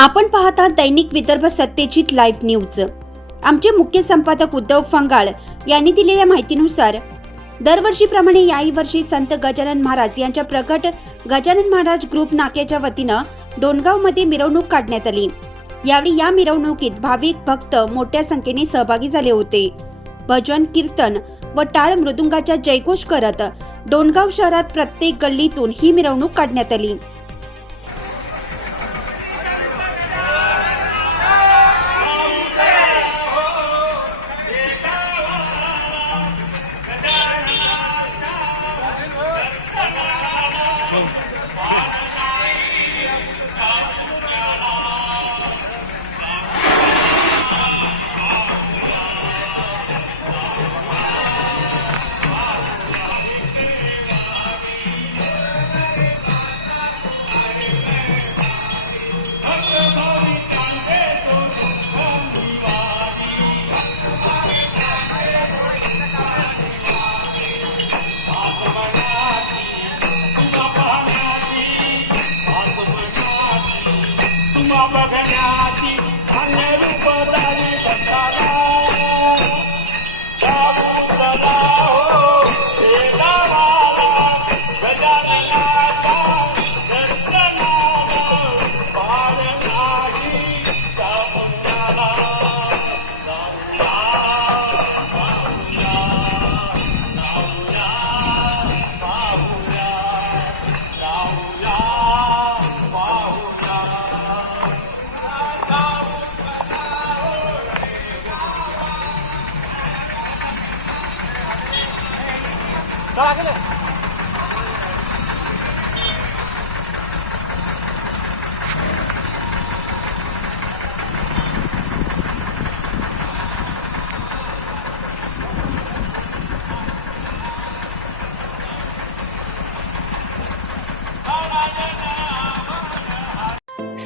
आपण पाहता दैनिक Vidarbha Satyajit live news. आमचे मुख्य संपादक उद्धव फंगाळ यांनी दिलेल्या माहितीनुसार दरवर्षीप्रमाणे याही वर्षी संत गजानन महाराज यांच्या प्रगट गजानन महाराज ग्रुप नाक्याच्या वतीनं डोणगावमध्ये मिरवणूक काढण्यात आली. यावेळी या मिरवणुकीत भाविक भक्त मोठ्या संख्येने सहभागी झाले होते. भजन कीर्तन व टाळ मृदुंगाच्या जयघोष करत डोणगाव शहरात प्रत्येक गल्लीतून ही मिरवणूक काढण्यात आली. Oh, लागलं